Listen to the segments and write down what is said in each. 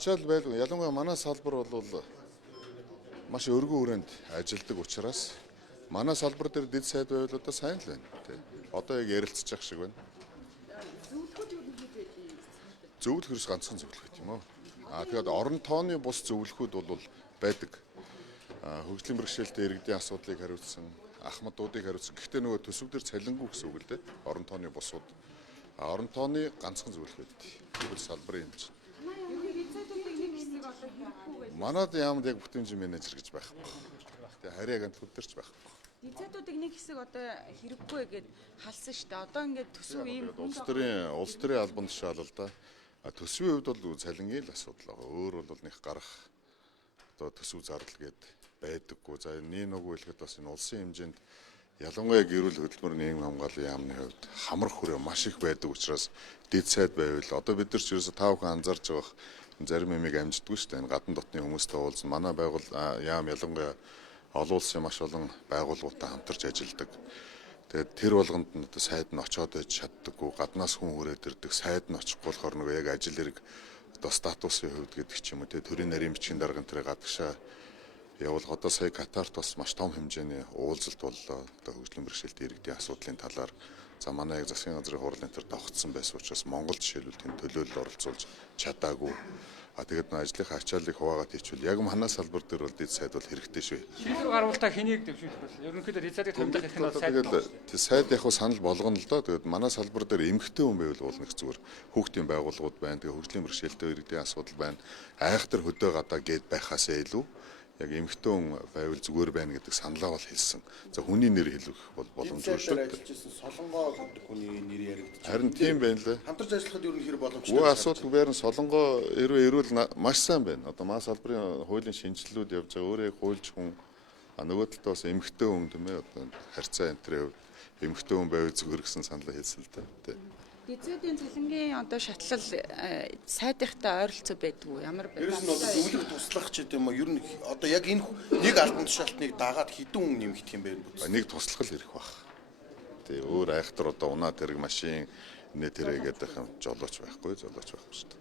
Ачаал байлгүй. Ялангуяа манай салбар бол маш өргөн хүрээнд ажилладаг учраас манай салбар дээр дэд сайд байвал одоо сайн л байна. Одоо яг ярилцчих шиг байна. Зөвлөх ерөөс ганцхан зөвлөх гэдэг юм уу? Тэгээд орон тооны бус зөвлөхүүд бол байдаг. Хөгжлийн бэрхшээлтэй иргэдийн асуудлыг хариуцсан, ахмадуудыг хариуцсан. Гэхдээ нөгөө төсөв дээр цалингүй гэсэн үг л дээ. Орон тооны бусууд. Орон тооны ганцхан зөвлөх байдаг. Тэгвэл салбарын юм чинь. Манайд яамд яг бүтээмжийн менежер гэж байхгүй. Тэгээ харьяа агентлагууд дээр ч байхгүй. Дизайнуудыг нэг хэсэг одоо хэрэггүй гэд халсан шүү дээ. Одоо ингээд төсөв ийм улс төрийн албан тушаал л да. Төсвийн хувьд бол цалингийн л асуудал байгаа. Өөр бол нэг гарах одоо төсөв зардал гээд байдаггүй. За нэг үгэлэхэд бас энэ улсын хэмжээнд ялангуяа гэрүүл хөдөлмөр нийгмийн хамгааллын яамны хувьд хамрах хүрээ маш их байдаг учраас дэд сайд байвал одоо бид нар ч ерөөсө тав хүн анзаарж байгаа зарим юмыг амждаггүй шүү дээ. Энэ гадна дотны хүмүүстэй уулзсан. Манай яам ялангуяа олон улсын маш олон байгууллагуудтай хамтарч ажилладаг. Тэгээд тэр болгонд нь одоо сайд нь очиод байж чаддаггүй. Гаднаас хүн хүрээд ирдэг. Сайд нь очихгүй болохоор нөгөө яг ажил хэрэг одоо статусын хувьд гэдэг ч юм уу. Тэгээд төрийн нарийн бичгийн даргын тэрэг гадагшаа явуулах. Одоо сая Катарт бас маш том хэмжээний уулзалт боллоо. Одоо хөгжлийн бэрхшээлтэй иргэдийн асуудлын талаар за манай яг засгийн газрын хурлын тэр давхцсан байсан учраас Монгол жишээлбэл тэнд төлөөлөл оролцуулж чадаагүй. Тэгээд ажлынхаа ачааллыг хуваагаад хийчихвэл яг манай салбар дээр бол дэд сайд бол хэрэгтэй шүү. Шийдвэр гаргуултаа хэнийг дэвшүүлэх вэ? Ерөнхийдөө дэд сайдыг томилох гэх нь бол сайд. Тэгээд сайд яг санал болгоно л доо. Тэгээд манай салбар дээр эмгэгтэй хүн байвал уул нэг зүгээр хүүхдийн байгууллагууд байна. Тэгээд хөгжлийн бэрхшээлтэй иргэдийн асуудал байна. Айхтар хөдөө гадаа гээд байхаасаа илүү яг эмгэгтэй хүн байвал зүгээр байна гэдэг саналаа бол хэлсэн. За хүний нэр хэлэх бол боломжгүй шүү. Солонгоо гэдэг хүний нэр яригдчих. Харин тийм байна лээ. Хамтарч ажиллахад ер нь хэр боломжтой. Үгүй асуудал байран Солонгоо эрүүл маш сайн байна. Одоо маа салбарын хуулийн шинжилэлүүд явж байгаа. Өөрөө яг хуульч хүн нөгөө талд бас эмгэгтэй хүн тийм ээ одоо харьцаа энтрээ эмгэгтэй хүн байвал зүгээр гэсэн саналаа хэлсэн л дээ. Дизайдын цалингийн одоо шатлал сайдынхтай ойролцоо байдгүй ямар байна? Ерөөс нь одоо зөвлөх туслах ч гэдэм юм. Ер нь одоо яг энэ нэг албан тушаалтныг дагаад хэдэн хүн нэмэгдэх юм бэ? Нэг туслах л ирэх баг. Тэгээ өөр айхтар одоо унаа тэрэг машин нэ тэрэгээд байх юм жолооч байхгүй шүү дээ.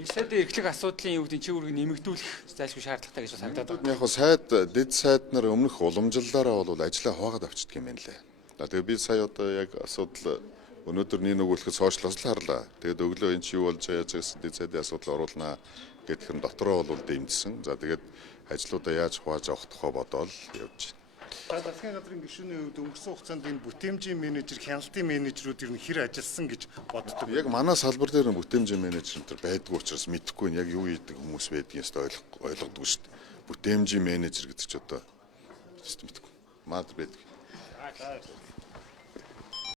Дизайдын эрхлэх асуудлын юу гэдэг чи үргийг нэмэгдүүлэх зайлшгүй шаардлагатай гэж санагдаад байна. Яг сайд дэд сайд нар өмнөх уламжлалаараа бол ажлаа хуваагаад авчдаг юм байна лээ. Тэгээ би сая одоо яг асуудал өнөөдөр нэг өгүүлэхэд сошиалос л харлаа. Тэгээд өглөө энэ чи юу болж яаж гэсэн дэд сайдын асуудал оруулнаа гэдгээр нь дотроо бол дэмжсэн. За тэгээд ажлуудаа яаж хувааж авах тухай бодоол явж байна. Засгийн газрын гишүүний хувьд өнгөрсөн хугацаанд энэ бүтээмжийн менежер, хяналтын менежерүүд ер нь хэр ажилласан гэж боддог. Яг манай салбар дээр нь бүтээмжийн менежер нар байдгүй учраас мэдэхгүй нь яг юу хийдэг хүмүүс байдгийг ойлгодгүй шүү дээ. Бүтээмжийн менежер гэдэг ч одоо мэдгүй. Маад байдаг.